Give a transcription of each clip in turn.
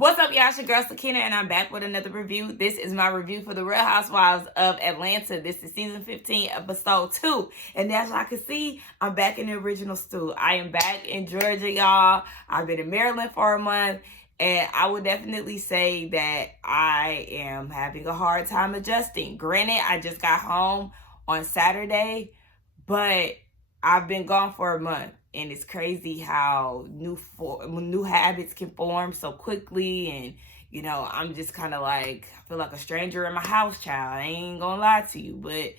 What's up, y'all? It's your girl, Sakina, and I'm back with another review. This is my review for the Real Housewives of Atlanta. This is season 15, episode 2. And as y'all can see, I'm back in the original stew. I am back in Georgia, y'all. I've been in Maryland for a month, and I would definitely say that I am having a hard time adjusting. Granted, I just got home on Saturday, but I've been gone for a month. And it's crazy how new habits can form so quickly. And, you know, I'm just kind of like, I feel like a stranger in my house, child. I ain't gonna lie to you. But,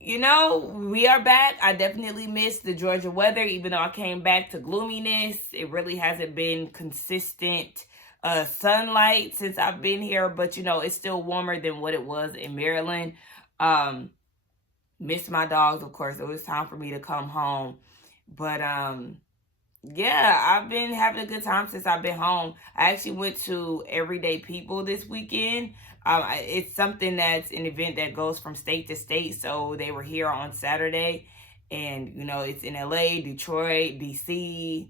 you know, we are back. I definitely missed the Georgia weather, even though I came back to gloominess. It really hasn't been consistent sunlight since I've been here. But, you know, it's still warmer than what it was in Maryland. Missed my dogs, of course. It was time for me to come home. But, yeah, I've been having a good time since I've been home. I actually went to Everyday People this weekend. It's something that's an event that goes from state to state. So they were here on Saturday. And, you know, it's in LA, Detroit, DC,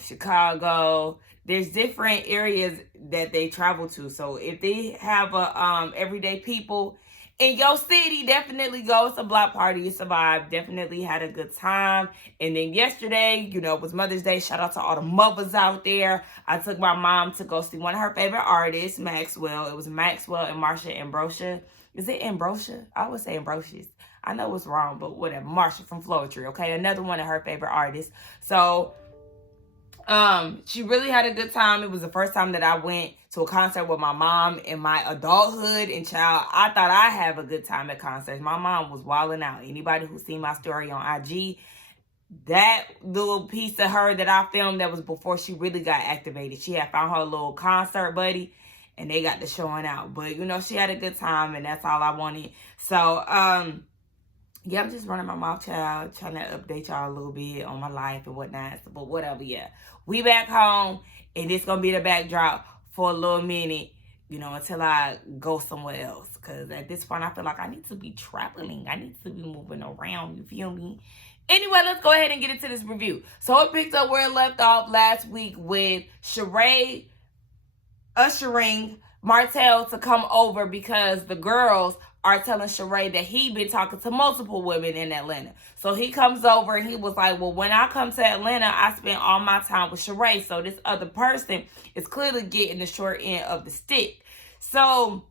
Chicago. There's different areas that they travel to. So if they have a Everyday People in your city, definitely go. It's a block party. You survived. Definitely had a good time. And then yesterday, you know, it was Mother's Day. Shout out to all the mothers out there. I took my mom to go see one of her favorite artists, Maxwell. It was Maxwell and Marsha Ambrosia. Is it Ambrosia? I would say Ambrosius. I know it's wrong, but whatever. Marsha from Floetry, okay? Another one of her favorite artists. So, she really had a good time. It was the first time that I went to a concert with my mom in my adulthood. And child, I thought I have a good time at concerts. My mom was wilding out. Anybody who's seen my story on IG, that little piece of her that I filmed that was before she really got activated. She had found her little concert buddy and they got to showing out. But, you know, she had a good time and that's all I wanted. So, yeah, I'm just running my mouth, child, trying to update y'all a little bit on my life and whatnot. But whatever, yeah. We back home, and it's going to be the backdrop for a little minute, you know, until I go somewhere else. Because at this point, I feel like I need to be traveling. I need to be moving around, you feel me? Anyway, let's go ahead and get into this review. So it picked up where it left off last week with Sheree ushering Martell to come over because the girls are telling Sheree that he been talking to multiple women in Atlanta. So he comes over and he was like, well, when I come to Atlanta, I spend all my time with Sheree. So this other person is clearly getting the short end of the stick. So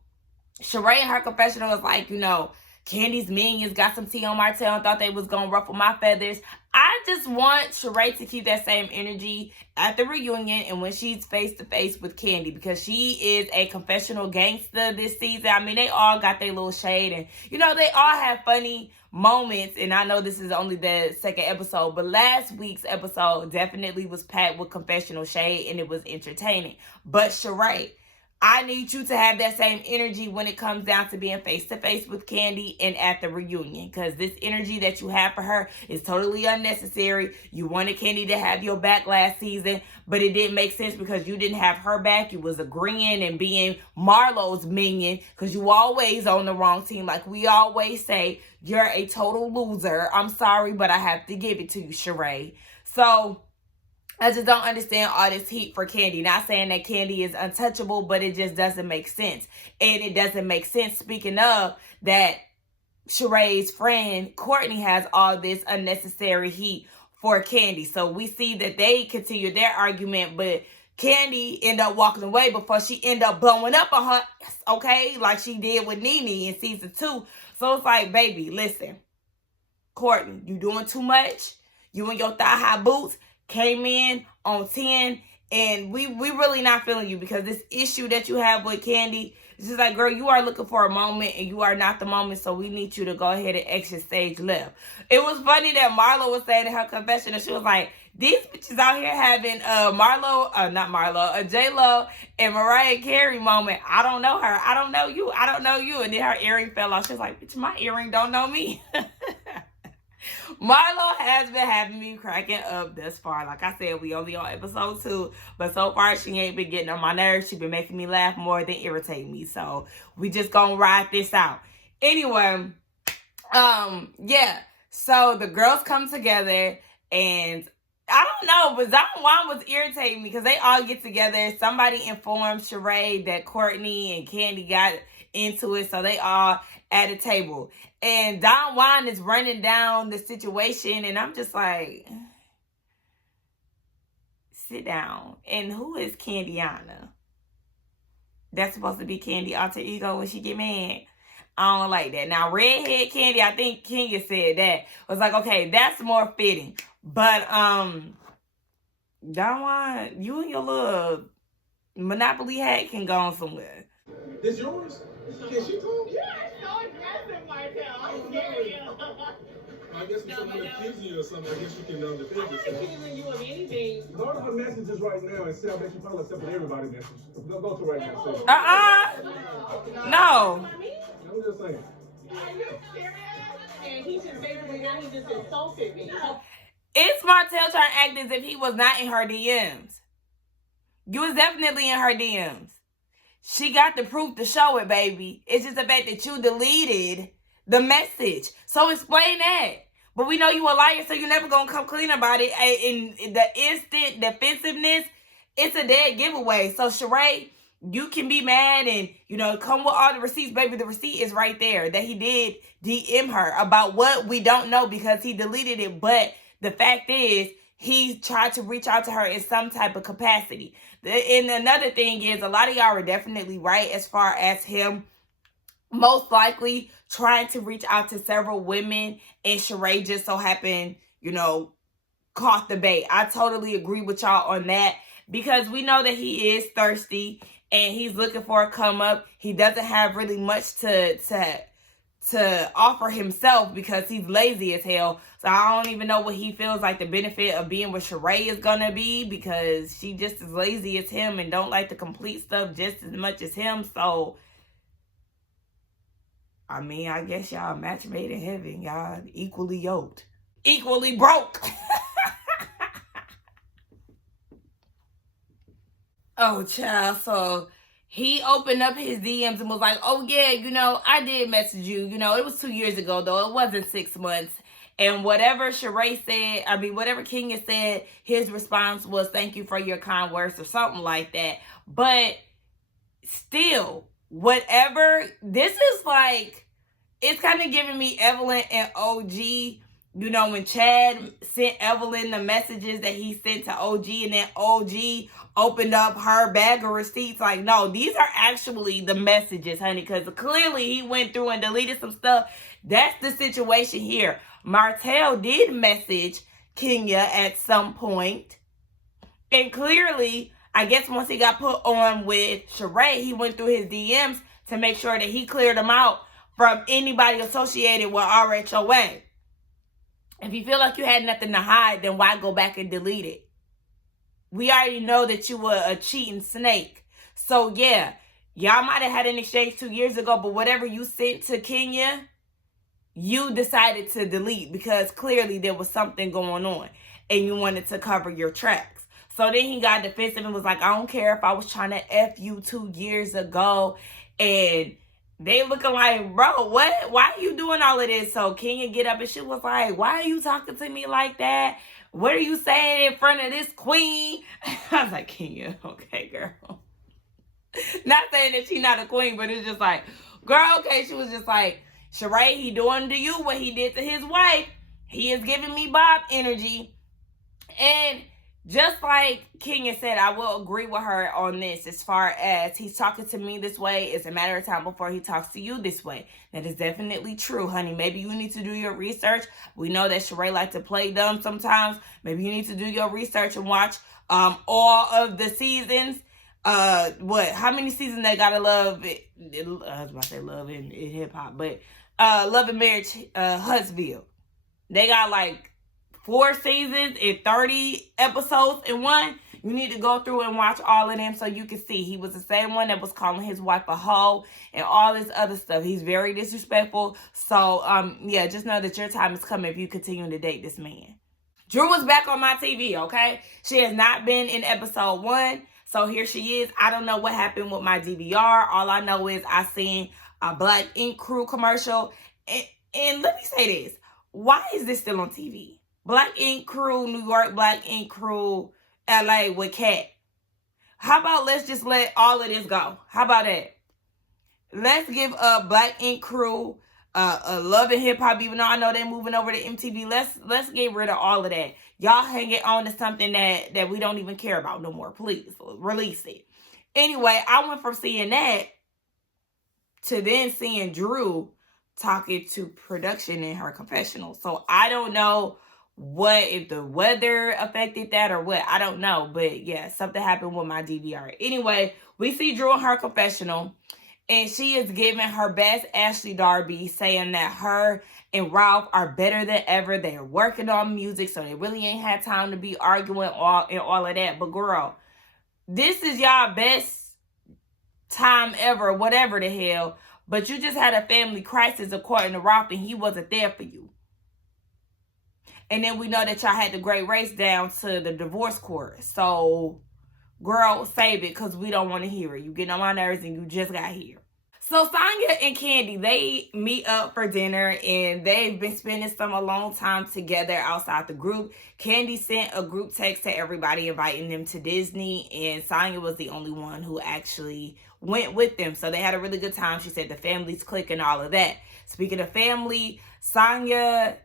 Sheree in her confessional was like, you know, Candy's minions got some tea on Martell and thought they was going to ruffle my feathers. I just want Sheree to keep that same energy at the reunion and when she's face-to-face with Candy, because she is a confessional gangster this season. I mean, they all got their little shade and, you know, they all have funny moments. And I know this is only the second episode, but last week's episode definitely was packed with confessional shade and it was entertaining. But Sheree, I need you to have that same energy when it comes down to being face-to-face with Candy and at the reunion. Because this energy that you have for her is totally unnecessary. You wanted Candy to have your back last season, but it didn't make sense because you didn't have her back. You was agreeing and being Marlo's minion because you always on the wrong team. Like we always say, you're a total loser. I'm sorry, but I have to give it to you, Sheree. So I just don't understand all this heat for Candy. Not saying that Candy is untouchable, but it just doesn't make sense. And it doesn't make sense, speaking of, that Sheree's friend Courtney has all this unnecessary heat for Candy. So we see that they continue their argument, but Candy end up walking away before she end up blowing up on her, okay? Like she did with Nene in season 2. So it's like, baby, listen. Courtney, you doing too much. You and your thigh-high boots came in on 10 and we really not feeling you because this issue that you have with Candy, it's just like, girl, you are looking for a moment and you are not the moment, so we need you to go ahead and exit stage left. It was funny that Marlo was saying in her confession that she was like, these bitches out here having a J-Lo and Mariah Carey moment. I don't know her. I don't know you. I don't know you. And then her earring fell off. She was like, bitch, my earring don't know me. Marlo has been having me cracking up thus far. Like I said, we only on episode 2, but so far she ain't been getting on my nerves. She been making me laugh more than irritate me. So we just gonna ride this out. Anyway, yeah. So the girls come together and I don't know, but Don Juan was irritating me because they all get together. Somebody informed Sheree that Courtney and Candy got into it, so they all at a table. And Don Juan is running down the situation, and I'm just like, sit down. And who is Candiana? That's supposed to be Candy alter ego when she get mad. I don't like that. Now, redhead Candy, I think Kenya said that. Was like, okay, that's more fitting. But, Don Juan, you and your little Monopoly hat can go on somewhere. This yours? Can she talk? You are so aggressive, Martell. I'm scared you. I guess if someone accuses you or something, I guess you can defend I'm not yourself. accusing you of anything. Go to her messages right now and see how much you probably accept everybody's message. Go to right now. No. I'm just saying. Are you serious? And he just basically now he just insulted me. It's Martell trying to act as if he was not in her DMs. You was definitely in her DMs. She got the proof to show it, baby. It's just the fact that you deleted the message. So explain that. But we know you a liar, so you're never going to come clean about it. In the instant defensiveness, it's a dead giveaway. So, Sheree, you can be mad and, come with all the receipts. Baby, the receipt is right there that he did DM her about what we don't know because he deleted it. But the fact is, he tried to reach out to her in some type of capacity. And another thing is, a lot of y'all are definitely right as far as him most likely trying to reach out to several women, and Sheree just so happened, caught the bait. I totally agree with y'all on that because we know that he is thirsty and he's looking for a come up. He doesn't have really much to offer himself because he's lazy as hell. So I don't even know what he feels like the benefit of being with Sheree is gonna be because she just as lazy as him and don't like to complete stuff just as much as him. So I mean, I guess y'all match made in heaven. Y'all equally yoked. Equally broke. Oh, child. So he opened up his DMs and was like, oh, yeah, I did message you. It was 2 years ago, though. It wasn't 6 months. And whatever Sheree said, whatever Kenya said, his response was, thank you for your kind words or something like that. But still, whatever, this is like, it's kind of giving me Evelyn and OG. When Chad sent Evelyn the messages that he sent to OG and then OG opened up her bag of receipts. Like, no, these are actually the messages, honey, because clearly he went through and deleted some stuff. That's the situation here. Martell did message Kenya at some point. And clearly, I guess once he got put on with Sheree, he went through his DMs to make sure that he cleared them out from anybody associated with RHOA. If you feel like you had nothing to hide, then why go back and delete it? We already know that you were a cheating snake. So, yeah, y'all might have had an exchange 2 years ago, but whatever you sent to Kenya, you decided to delete because clearly there was something going on and you wanted to cover your tracks. So then he got defensive and was like, I don't care if I was trying to F you 2 years ago. And they looking like, bro, what? Why are you doing all of this? So Kenya get up and she was like, why are you talking to me like that? What are you saying in front of this queen? I was like, Kenya, okay, girl. Not saying that she's not a queen, but it's just like, girl, okay. She was just like, Sheree, he doing to you what he did to his wife. He is giving me Bob energy. And just like Kenya said, I will agree with her on this as far as he's talking to me this way. It's a matter of time before he talks to you this way. That is definitely true, honey. Maybe you need to do your research. We know that Sheree likes to play dumb sometimes. Maybe you need to do your research and watch all of the seasons. How many seasons they gotta love it? I was about to say love in hip hop, but Love and Marriage, Huntsville. They got like 4 seasons and 30 episodes in one. You need to go through and watch all of them so you can see. He was the same one that was calling his wife a hoe and all this other stuff. He's very disrespectful. So, yeah, just know that your time is coming if you continue to date this man. Drew was back on my TV, okay? She has not been in episode 1. So here she is. I don't know what happened with my DVR. All I know is I seen a Black Ink Crew commercial. And let me say this. Why is this still on TV? Black Ink Crew, New York Black Ink Crew, LA with Cat. How about let's just let all of this go? How about that? Let's give Black Ink Crew a Love and Hip Hop, even though I know they're moving over to MTV. Let's get rid of all of that. Y'all hang it on to something that we don't even care about no more. Please release it. Anyway, I went from seeing that to then seeing Drew talking to production in her confessional. So I don't know if the weather affected that or what. I don't know. But yeah, something happened with my DVR. Anyway, we see Drew in her confessional. And she is giving her best Ashley Darby, saying that her and Ralph are better than ever. They are working on music, so they really ain't had time to be arguing all of that. But girl, this is y'all best time ever, whatever the hell. But you just had a family crisis according to Ralph, and he wasn't there for you. And then we know that y'all had the great race down to the divorce court. So, girl, save it, because we don't want to hear it. You getting on my nerves, and you just got here. So Sanya and Candy, they meet up for dinner, and they've been spending some alone time together outside the group. Candy sent a group text to everybody inviting them to Disney, and Sanya was the only one who actually went with them. So they had a really good time. She said the family's click and all of that. Speaking of family, Sanya,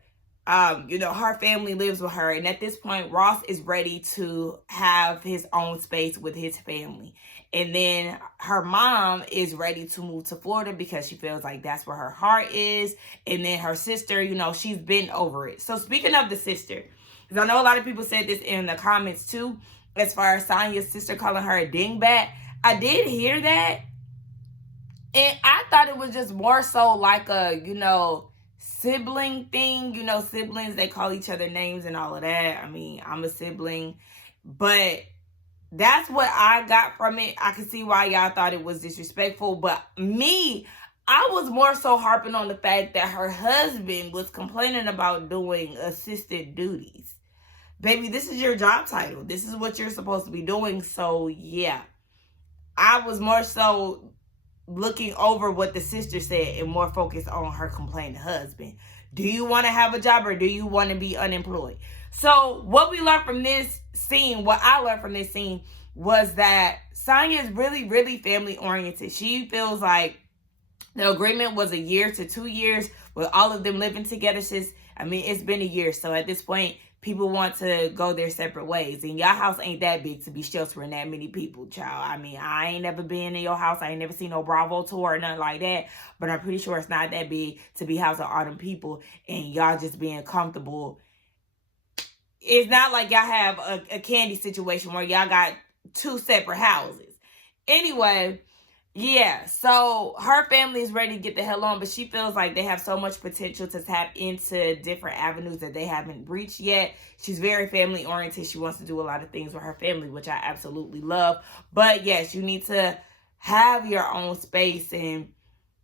her family lives with her, and at this point, Ross is ready to have his own space with his family. And then her mom is ready to move to Florida because she feels like that's where her heart is. And then her sister, she's been over it. So speaking of the sister, because I know a lot of people said this in the comments too, as far as Sanya's sister calling her a dingbat. I did hear that. And I thought it was just more so like a, sibling thing. Siblings, they call each other names and all of that. I mean, I'm a sibling. But that's what I got from it. I can see why y'all thought it was disrespectful. But me, I was more so harping on the fact that her husband was complaining about doing assisted duties. Baby, this is your job title. This is what you're supposed to be doing. So, yeah. I was more so looking over what the sister said and more focused on her complaining husband. Do you want to have a job or do you want to be unemployed? So what we learned from this scene, what I learned from this scene, was that Sanya is really, really family oriented. She feels like the agreement was a year to 2 years with all of them living together since, it's been a year. So at this point, people want to go their separate ways. And y'all house ain't that big to be sheltering that many people, child. I ain't never been in your house. I ain't never seen no Bravo tour or nothing like that. But I'm pretty sure it's not that big to be housing all them people and y'all just being comfortable. It's not like y'all have a Candy situation where y'all got 2 separate houses. Anyway, yeah, so her family is ready to get the hell on, but she feels like they have so much potential to tap into different avenues that they haven't reached yet. She's very family oriented. She wants to do a lot of things with her family, which I absolutely love. But yes, you need to have your own space and,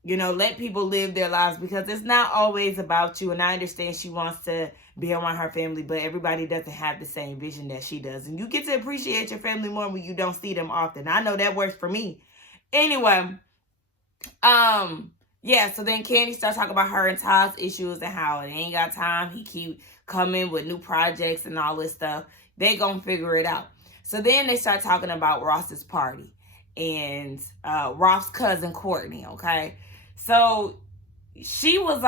let people live their lives, because it's not always about you. And I understand she wants to be around her family, but everybody doesn't have the same vision that she does. And you get to appreciate your family more when you don't see them often. I know that works for me. Anyway, so then Candy starts talking about her and Todd's issues and how they ain't got time. He keep coming with new projects and all this stuff. They gonna figure it out. So then they start talking about Ross's party and Ross's cousin Courtney, okay? So Sanya was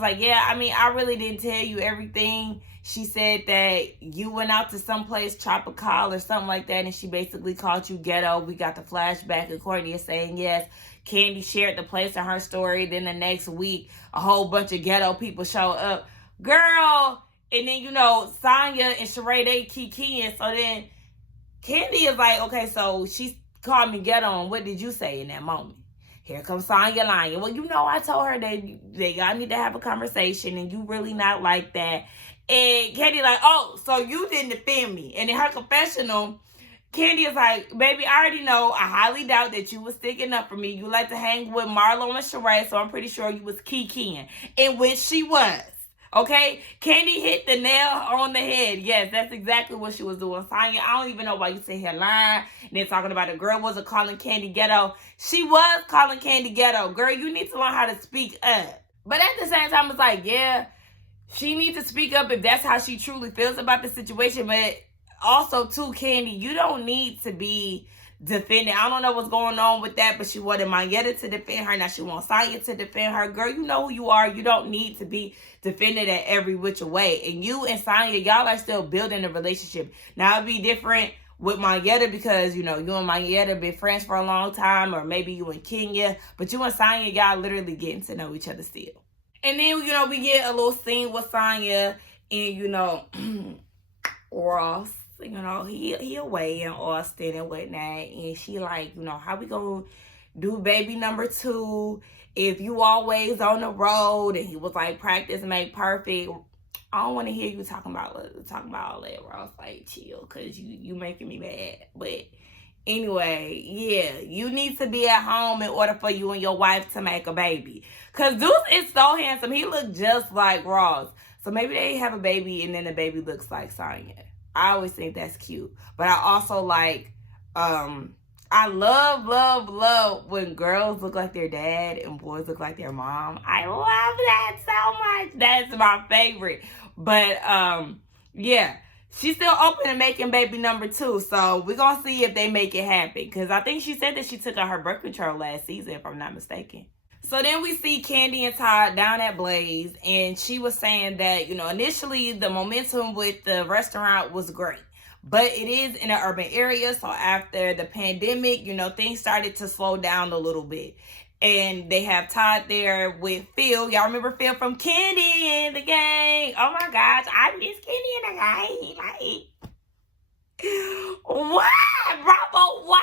like, yeah, I really didn't tell you everything. She said that you went out to someplace tropical or something like that, and she basically called you ghetto. We got the flashback, and Courtney is saying yes. Candy shared the place in her story. Then the next week, a whole bunch of ghetto people show up. Girl, and then, Sanya and Sheree, they keying. So then Candy is like, okay, so she called me ghetto, and what did you say in that moment? Here comes Sanya lying. Well, I told her that y'all need to have a conversation, and you really not like that. And Candy like, oh, so you didn't defend me. And in her confessional, Candy is like, baby, I already know. I highly doubt that you was sticking up for me. You like to hang with Marlo and Sheree, so I'm pretty sure you was keying. In which she was. Okay? Candy hit the nail on the head. Yes, that's exactly what she was doing. Sanya, I don't even know why you sit here lying and then talking about a girl wasn't calling Candy ghetto. She was calling Candy ghetto. Girl, you need to learn how to speak up. But at the same time, it's like, yeah, she needs to speak up if that's how she truly feels about the situation. But also, too, Candy, you don't need to be defending. I don't know what's going on with that, but she wanted Mayetta to defend her. Now she wants Sanya to defend her. Girl, you know who you are. You don't need to be defended at every which way. And you and Sanya, y'all are still building a relationship. Now, it'd be different with Mayetta because, you know, you and Mayetta been friends for a long time, or maybe you and Kenya. But you and Sanya, y'all literally getting to know each other still. And then, you know, we get a little scene with Sanya and, you know, Ross. You know, he away in Austin and whatnot. And she like, you know, how we gonna do baby number 2 if you always on the road? And he was like, practice make perfect. I don't want to hear you talking about all that, Ross. Like, chill, because you making me mad. But anyway, yeah, you need to be at home in order for you and your wife to make a baby. Because Deuce is so handsome. He look just like Ross. So maybe they have a baby and then the baby looks like Sanya. I always think that's cute. But I also like, I love when girls look like their dad and boys look like their mom. I love that so much. That's my favorite. But, yeah. She's still open to making baby number 2. So we're going to see if they make it happen. Because I think she said that she took out her birth control last season, if I'm not mistaken. So then we see Candy and Todd down at Blaze, and she was saying that, you know, initially the momentum with the restaurant was great, but it is in an urban area. So after the pandemic, you know, things started to slow down a little bit. And they have Todd there with Phil. Y'all remember Phil from Candy and the Gang? Oh my gosh, I miss Candy and the Gang. Like, why, Bravo? Why?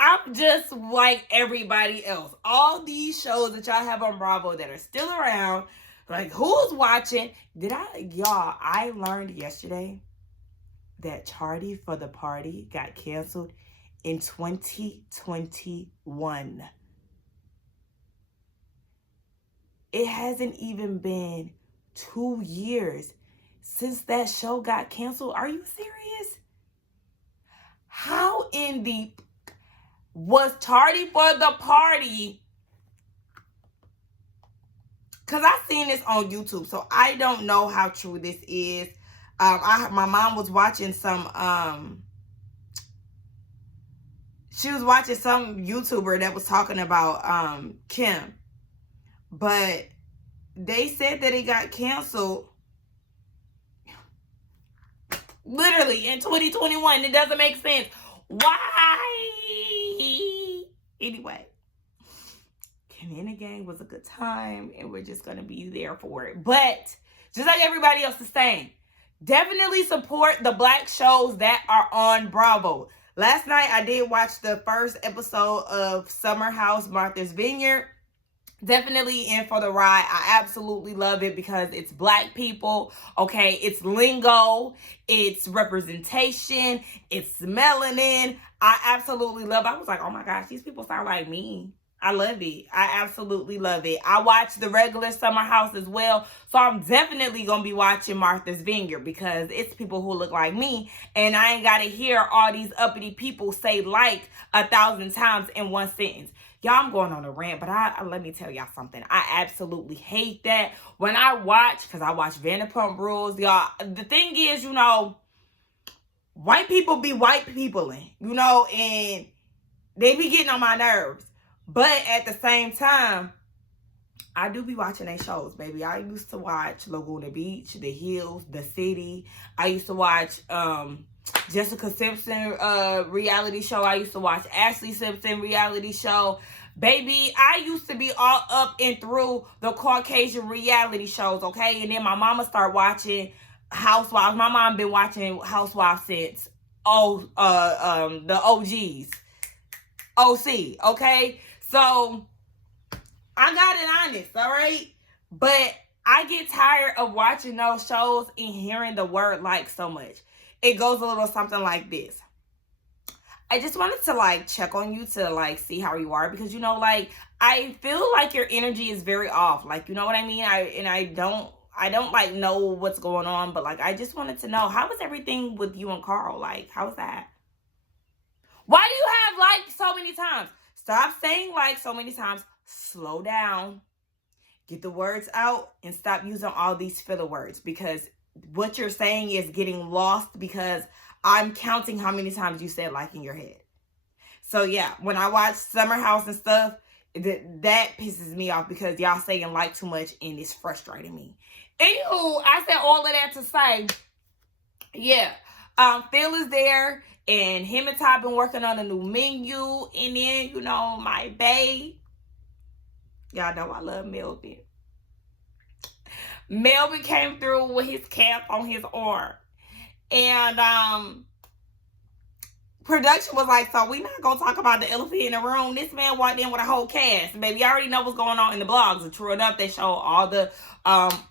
I'm just like everybody else. All these shows that y'all have on Bravo that are still around, like, who's watching? I learned yesterday that Charity for the Party got canceled in 2021. It hasn't even been 2 years since that show got canceled. Are you serious? How in the was Tardy for the Party? Because I seen this on YouTube, so I don't know how true this is. My mom was watching she was watching some YouTuber that was talking about Kim. But they said that it got canceled literally in 2021. It doesn't make sense. Why? Anyway, Candy and the Gang was a good time, and we're just going to be there for it. But just like everybody else is saying, definitely support the black shows that are on Bravo. Last night, I did watch the first episode of Summer House, Martha's Vineyard. Definitely in for the ride. I absolutely love it because it's black people, okay? It's lingo, it's representation, it's melanin. I absolutely love it. I was like, oh my gosh, these people sound like me. I love it. I absolutely love it. I watch the regular Summer House as well, so I'm definitely going to be watching Martha's Vineyard because it's people who look like me, and I ain't got to hear all these uppity people say like 1,000 times in one sentence. Y'all, I'm going on a rant, but let me tell y'all something. I absolutely hate that. When I watch, because I watch Vanderpump Rules, y'all, the thing is, you know, white people be white peopling, you know, and they be getting on my nerves. But at the same time, I do be watching their shows, baby. I used to watch Laguna Beach, The Hills, The City. I used to watch Jessica Simpson reality show. I used to watch Ashley Simpson reality show. Baby, I used to be all up and through the Caucasian reality shows, okay? And then my mama started watching Housewives. My mom been watching Housewives since the OGs. OC, okay? So, I got it honest, all right? But I get tired of watching those shows and hearing the word like so much. It goes a little something like this. I just wanted to like check on you to like see how you are because, you know, like I feel like your energy is very off. Like, you know what I mean? I don't like know what's going on, but like I just wanted to know, how was everything with you and Carl? Like, how was that? Why do you have like so many times? Stop saying like so many times. slow down, get the words out, and stop using all these filler words, because what you're saying is getting lost, because I'm counting how many times you said like in your head. So yeah, when I watch Summer House and stuff, that pisses me off, because y'all saying like too much and it's frustrating me. Anywho, I said all of that to say, yeah, Phil is there, and him and Ty been working on a new menu, and then, you know, my bae, y'all know I love Melvin. Melvin came through with his cap on his arm, and production was like, so we not gonna talk about the elephant in the room. This man walked in with a whole cast. Baby, you already know what's going on in the blogs. And true enough, they show all the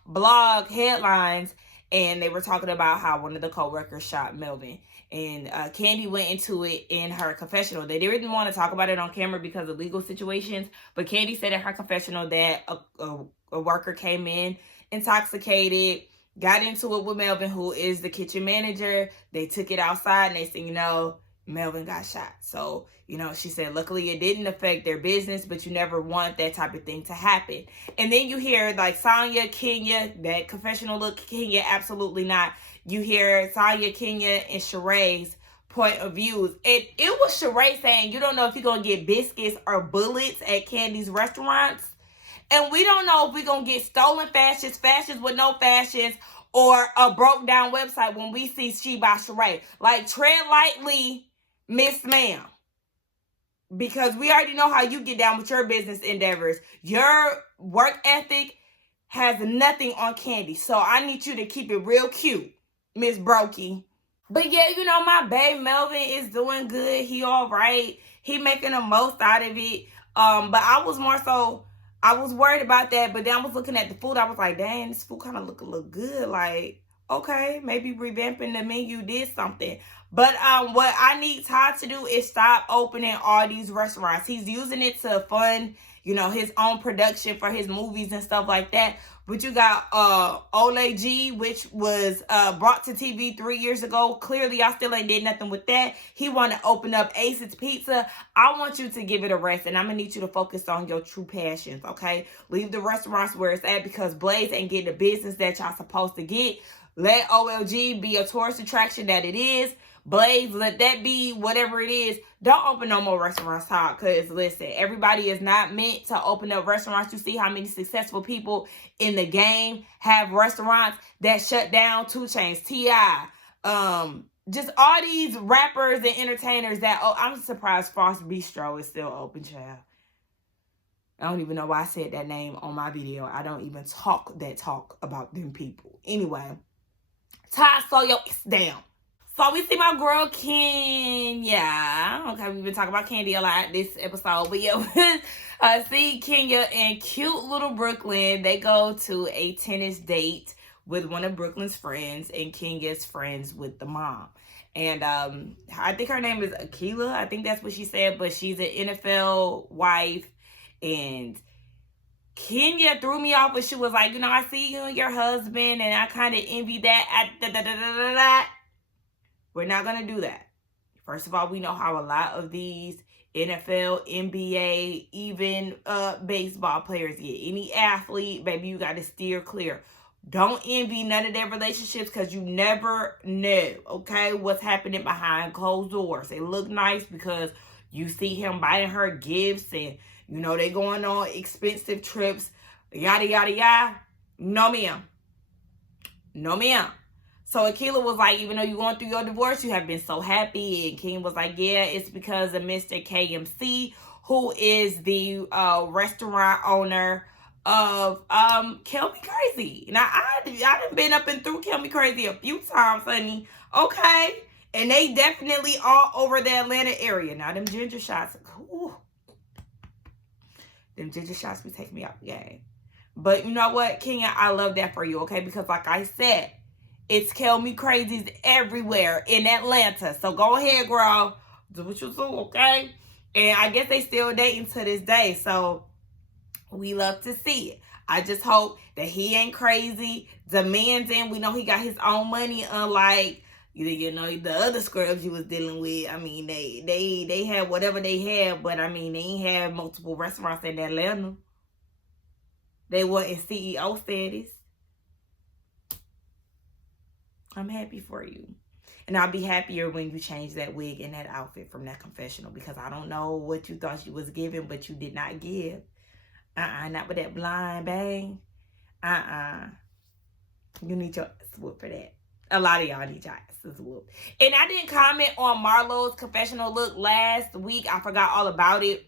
blog headlines, and they were talking about how one of the co-workers shot Melvin. And Kandi went into it in her confessional. They didn't want to talk about it on camera because of legal situations, but Kandi said in her confessional that a worker came in intoxicated, got into it with Melvin, who is the kitchen manager. They took it outside, and they said, you know, Melvin got shot. So, you know, she said, luckily it didn't affect their business, but you never want that type of thing to happen. And then you hear like Sanya, Kenya, that confessional look, Kenya, absolutely not. You hear Sanya, Kenya, and Sheree's point of views. It was Sheree saying, you don't know if you're going to get biscuits or bullets at Kandi's restaurants. And we don't know if we're going to get stolen fashions with no fashions, or a broke down website when we see She by Sheree. Like, tread lightly, Miss Ma'am, because we already know how you get down with your business endeavors. Your work ethic has nothing on Kandi, so I need you to keep it real cute, Miss Brokey. But yeah, you know, my babe Melvin is doing good. He all right. He making the most out of it. But I was worried about that. But then I was looking at the food. I was like, dang, this food kind of look good. Like, okay, maybe revamping the menu did something. But what I need Todd to do is stop opening all these restaurants. He's using it to fund, you know, his own production for his movies and stuff like that. But you got Ole G, which was brought to TV 3 years ago. Clearly, y'all still ain't did nothing with that. He want to open up Ace's Pizza. I want you to give it a rest, and I'm going to need you to focus on your true passions, okay? Leave the restaurants where it's at, because Blaze ain't getting the business that y'all supposed to get. Let OLG be a tourist attraction that it is. Blaze, let that be whatever it is. Don't open no more restaurants, Todd, because listen, everybody is not meant to open up restaurants. You see how many successful people in the game have restaurants that shut down. 2 Chainz, T.I., just all these rappers and entertainers that, I'm surprised Frost Bistro is still open, child. I don't even know why I said that name on my video. I don't even talk about them people. Anyway, Ty, slow your down. So we see my girl Kenya. Okay, we've been talking about Kandi a lot this episode. But yeah, see Kenya and cute little Brooklyn. They go to a tennis date with one of Brooklyn's friends, and Kenya's friends with the mom. And I think her name is Akila. I think that's what she said. But she's an NFL wife. And Kenya threw me off when she was like, you know, I see you and your husband, and I kind of envy that. We're not going to do that. First of all, we know how a lot of these NFL, NBA, even baseball players get. Any athlete, baby, you got to steer clear. Don't envy none of their relationships, because you never know, okay, what's happening behind closed doors. They look nice because you see him buying her gifts, and, you know, they going on expensive trips, yada, yada, yada. No, ma'am. No, ma'am. So Akila was like, even though you're going through your divorce, you have been so happy. And King was like, yeah, it's because of Mr. KMC, who is the restaurant owner of Kill Me Crazy. Now, I done been up and through Kill Me Crazy a few times, honey. Okay. And they definitely all over the Atlanta area. Now, them ginger shots, ooh, them ginger shots be taking me out the game. But you know what, Kenya, I love that for you, okay? Because like I said, it's Kill Me Crazies everywhere in Atlanta. So go ahead, girl. Do what you do, okay? And I guess they still dating to this day. So we love to see it. I just hope that he ain't crazy, demanding. We know he got his own money, unlike, You know, the other scrubs you was dealing with, I mean, they had whatever they had, but I mean, they ain't have multiple restaurants in Atlanta. They were in CEO status. I'm happy for you. And I'll be happier when you change that wig and that outfit from that confessional, because I don't know what you thought you was giving, but you did not give. Not with that blind bang. You need your ass whooped for that. A lot of y'all need your asses whooped. And I didn't comment on Marlo's confessional look last week. I forgot all about it.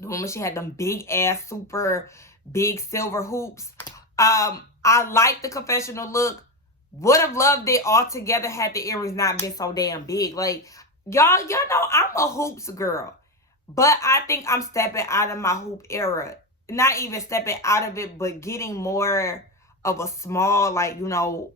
The woman, she had them big ass, super big silver hoops. I like the confessional look. Would have loved it all together had the earrings not been so damn big. Like, y'all know I'm a hoops girl. But I think I'm stepping out of my hoop era. Not even stepping out of it, but getting more of a small, like, you know,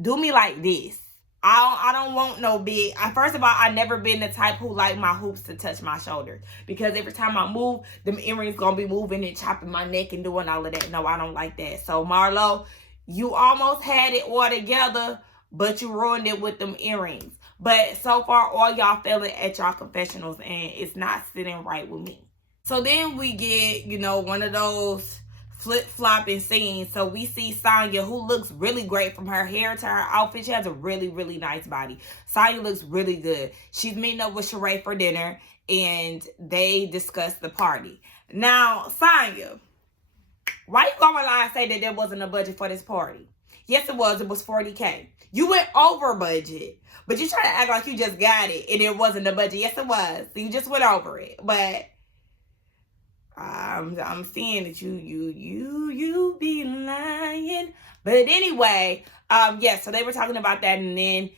do me like this. I don't want no big. First of all, I never been the type who like my hoops to touch my shoulders, because every time I move, them earrings gonna be moving and chopping my neck and doing all of that. No, I don't like that. So Marlo, you almost had it all together, but you ruined it with them earrings. But so far, all y'all failing at y'all confessionals, and it's not sitting right with me. So then we get, you know, one of those flip-flopping scenes. So we see Sanya, who looks really great from her hair to her outfit. She has a really, really nice body. Sanya looks really good. She's meeting up with Sheree for dinner, and they discuss the party. Now, Sanya, why you gonna lie and say that there wasn't a budget for this party? Yes, it was. It was $40K. You went over budget, but you try to act like you just got it and it wasn't a budget. Yes, it was. You just went over it, but I'm seeing that you be lying. But anyway, yeah, so they were talking about that, and then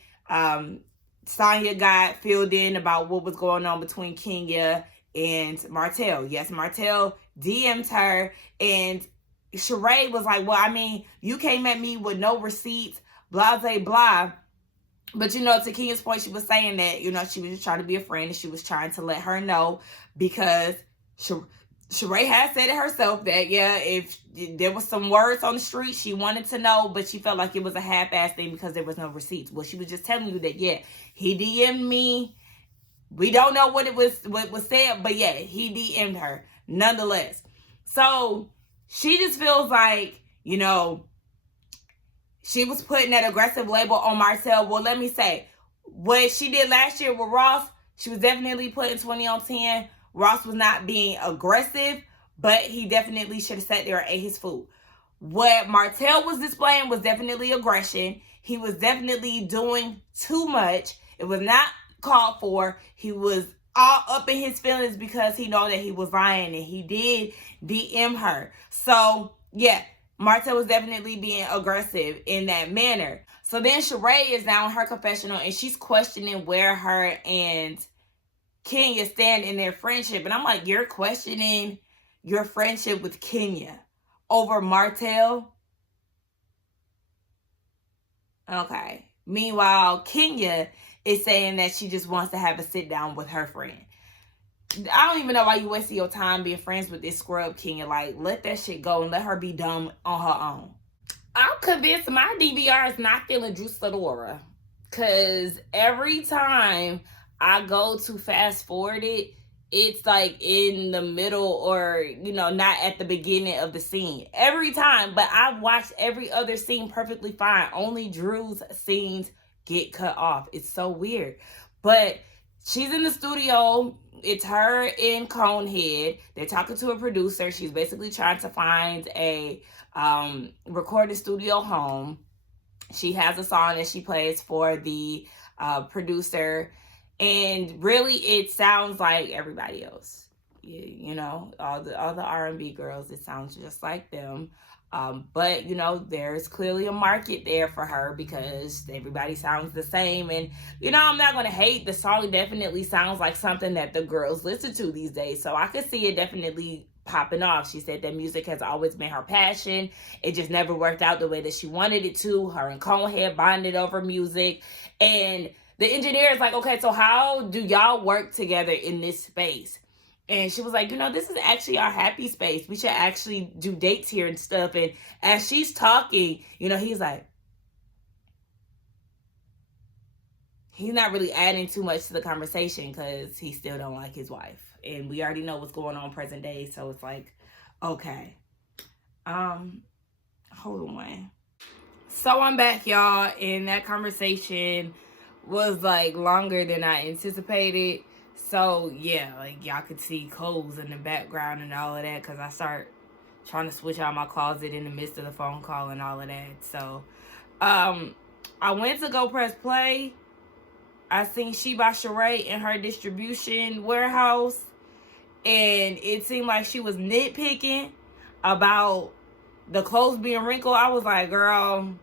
Sanya got filled in about what was going on between Kenya and Martell. Yes, Martell DM'd her, and Sheree was like, well, I mean, you came at me with no receipts, blah, blah, blah. But, you know, to Kenya's point, she was saying that, you know, she was just trying to be a friend, and she was trying to let her know, because Sheree had said it herself that, yeah, if there was some words on the street, she wanted to know, but she felt like it was a half-ass thing because there was no receipts. Well, she was just telling you that, yeah, he DM'd me. We don't know what was said, but yeah, he DM'd her nonetheless. So she just feels like, you know, she was putting that aggressive label on Martell. Well, let me say, what she did last year with Ross, she was definitely putting 20 on 10. Ross was not being aggressive, but he definitely should have sat there and ate his food. What Martell was displaying was definitely aggression. He was definitely doing too much. It was not called for. He was all up in his feelings because he know that he was lying, and he did DM her. So, yeah, Martell was definitely being aggressive in that manner. So then Sheree is now in her confessional, and she's questioning where her and Kenya stand in their friendship. And I'm like, you're questioning your friendship with Kenya over Martell? Okay. Meanwhile, Kenya is saying that she just wants to have a sit down with her friend. I don't even know why you wasting your time being friends with this scrub Kenya. Like, let that shit go and let her be dumb on her own. I'm convinced my DVR is not feeling Drew Sidora, because every time I go to fast forward it, it's like in the middle, or, you know, not at the beginning of the scene. Every time. But I've watched every other scene perfectly fine. Only Drew's scenes get cut off. It's so weird. But she's in the studio. It's her in Conehead. They're talking to a producer. She's basically trying to find a recording studio home. She has a song that she plays for the producer. And really, it sounds like everybody else. You know, all the R&B girls, it sounds just like them. But, you know, there's clearly a market there for her because everybody sounds the same. And, you know, I'm not going to hate. The song definitely sounds like something that the girls listen to these days. So I could see it definitely popping off. She said that music has always been her passion. It just never worked out the way that she wanted it to. Her and Conehead bonded over music. And the engineer is like, okay, so how do y'all work together in this space? And she was like, you know, this is actually our happy space. We should actually do dates here and stuff. And as she's talking, you know, he's like, he's not really adding too much to the conversation because he still don't like his wife. And we already know what's going on present day. So it's like, okay. Hold on. So I'm back, y'all. And that conversation was like longer than I anticipated. So yeah, like y'all could see clothes in the background and all of that because I start trying to switch out my closet in the midst of the phone call and all of that. So I went to go press play. I seen She by Sheree in her distribution warehouse, and it seemed like she was nitpicking about the clothes being wrinkled. I was like, girl,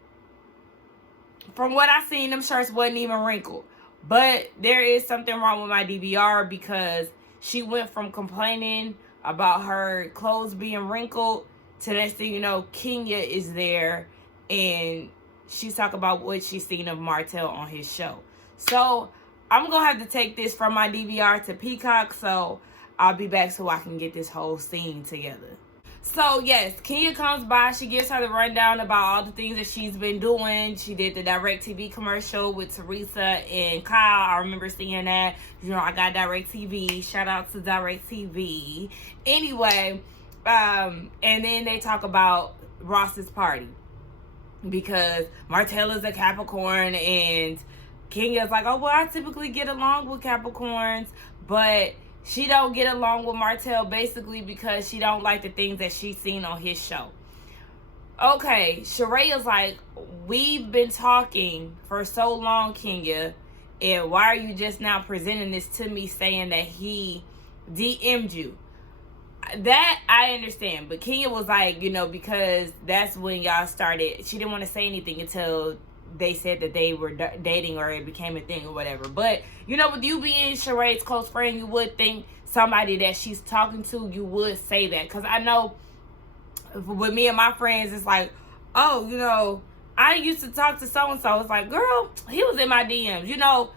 from what I seen, them shirts wasn't even wrinkled. But there is something wrong with my DVR because she went from complaining about her clothes being wrinkled to next thing you know, Kenya is there and she's talking about what she's seen of Martell on his show. So I'm going to have to take this from my DVR to Peacock, so I'll be back so I can get this whole scene together. So yes, Kenya comes by. She gives her the rundown about all the things that she's been doing. She did the DirecTV commercial with Teresa and Kyle. I remember seeing that. You know, I got DirecTV. Shout out to DirecTV. Anyway, and then they talk about Ross's party because Martell is a Capricorn and Kenya's like, oh, well, I typically get along with Capricorns, but she don't get along with Martell basically because she don't like the things that she's seen on his show. Okay, Sheree is like, we've been talking for so long, Kenya, and why are you just now presenting this to me saying that he DM'd you? That I understand, but Kenya was like, you know, because that's when y'all started. She didn't want to say anything until they said that they were dating or it became a thing or whatever. But, you know, with you being Sheree's close friend, you would think somebody that she's talking to, you would say that. Because I know with me and my friends, it's like, oh, you know, I used to talk to so-and-so. It's like, girl, he was in my DMs. You know,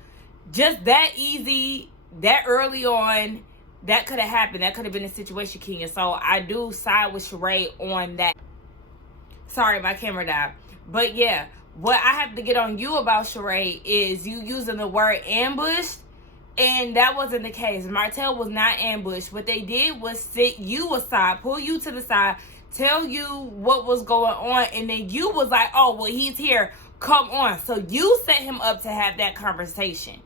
just that easy, that early on, that could have happened. That could have been a situation, Kenya. So I do side with Sheree on that. Sorry, my camera died. But yeah, what I have to get on you about, Sheree, is you using the word ambushed, and that wasn't the case. Martell was not ambushed. What they did was sit you aside, pull you to the side, tell you what was going on, and then you was like, oh, well, he's here, come on. So you set him up to have that conversation.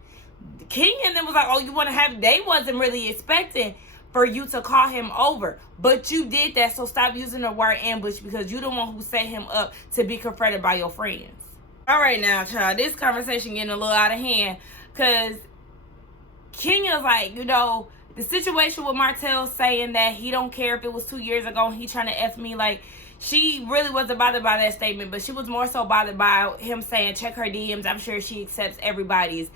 King and them was like, oh, you want to have, they wasn't really expecting for you to call him over, but you did that. So stop using the word ambush because you the one who set him up to be confronted by your friends. All right now, child, this conversation getting a little out of hand because Kenya's like, you know, the situation with Martell saying that he don't care if it was 2 years ago and he trying to F me, like, she really wasn't bothered by that statement, but she was more so bothered by him saying check her DMs. I'm sure she accepts everybody's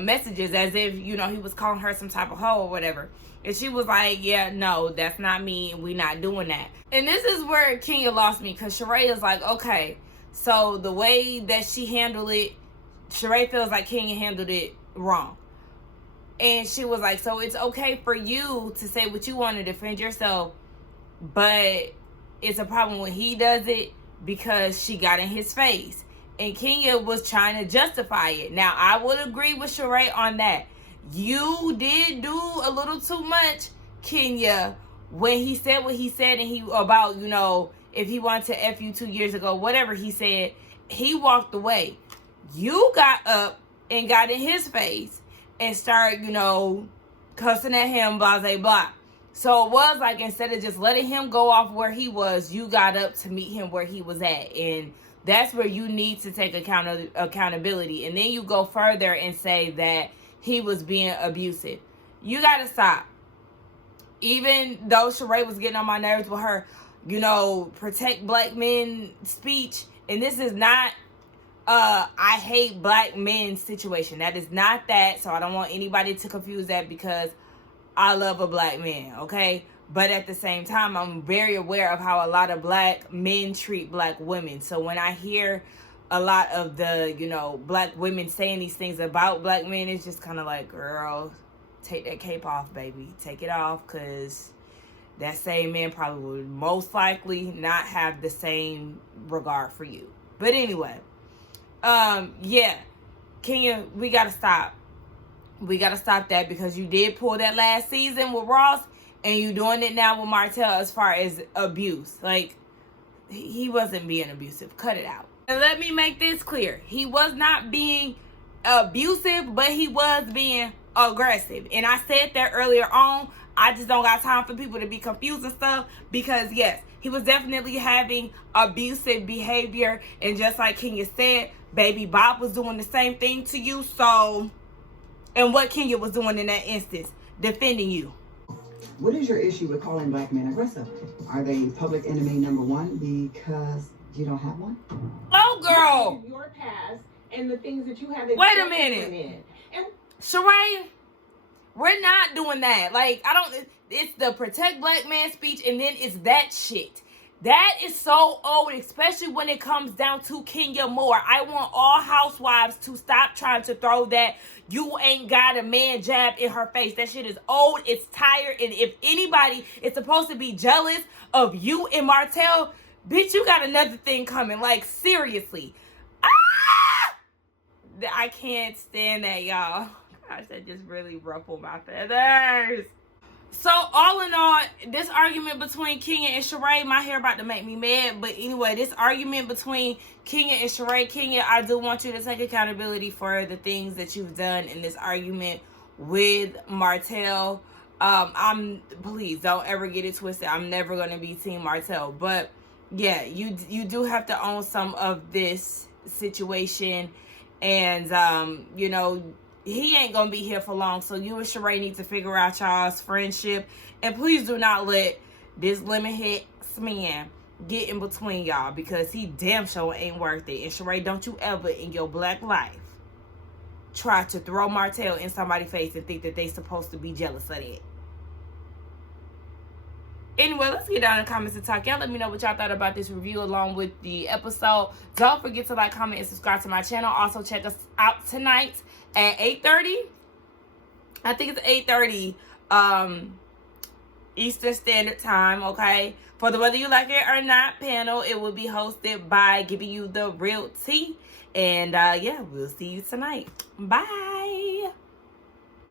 messages as if, you know, he was calling her some type of hoe or whatever. And she was like, yeah, no, that's not me. We not doing that. And this is where Kenya lost me because Sheree is like, okay, so the way that she handled it, Sheree feels like Kenya handled it wrong. And she was like, so it's okay for you to say what you want to defend yourself, but it's a problem when he does it because she got in his face. And Kenya was trying to justify it. Now, I would agree with Sheree on that. You did do a little too much, Kenya, when he said what he said and he about, you know, if he wanted to F you 2 years ago, whatever he said, he walked away. You got up and got in his face and started, you know, cussing at him, blah, blah, blah. So it was like, instead of just letting him go off where he was, you got up to meet him where he was at. And that's where you need to take accountability. And then you go further and say that he was being abusive. You got to stop. Even though Sheree was getting on my nerves with her, you know, protect black men speech. And this is not I hate black men situation. That is not that. So I don't want anybody to confuse that because I love a black man, okay? But at the same time, I'm very aware of how a lot of black men treat black women. So when I hear a lot of the, you know, black women saying these things about black men, it's just kind of like, girl, take that cape off, baby. Take it off, because that same man probably would most likely not have the same regard for you. But anyway, yeah. Kenya, we gotta stop. We gotta stop that, because you did pull that last season with Ross, and you doing it now with Martell as far as abuse. Like, he wasn't being abusive. Cut it out. And let me make this clear. He was not being abusive, but he was being aggressive. And I said that earlier on. I just don't got time for people to be confused and stuff, because yes, he was definitely having abusive behavior. And just like Kenya said, Baby Bob was doing the same thing to you. So, and what Kenya was doing in that instance, defending you. What is your issue with calling black men aggressive? Are they public enemy number one because you don't have one? Oh, girl. Your past and the things that you have. Wait a minute. And Sheree, we're not doing that. Like, it's the protect black man speech, and then it's that shit. That is so old, especially when it comes down to Kenya Moore. I want all housewives to stop trying to throw that "you ain't got a man" jab in her face. That shit is old. It's tired. And if anybody is supposed to be jealous of you and Martell, bitch, you got another thing coming. Like, seriously. Ah! I can't stand that, y'all. Gosh, that just really ruffled my feathers. So, all in all, this argument between Kenya and Sheree, my hair about to make me mad. But anyway, this argument between Kenya and Sheree, Kenya, I do want you to take accountability for the things that you've done in this argument with Martell. Please don't ever get it twisted. I'm never going to be Team Martell. But yeah, you do have to own some of this situation. And, you know, he ain't gonna be here for long, so you and Sheree need to figure out y'all's friendship. And please do not let this lemon-head man get in between y'all, because he damn sure ain't worth it. And Sheree, don't you ever in your black life try to throw Martell in somebody's face and think that they supposed to be jealous of it. Anyway, let's get down in the comments and talk. Y'all let me know what y'all thought about this review along with the episode. Don't forget to like, comment, and subscribe to my channel. Also, check us out tonight at 8:30. I think it's 8:30 Eastern Standard Time, okay? For the Whether You Like It or Not panel, it will be hosted by Giving You the Real Tea. And yeah, we'll see you tonight. Bye.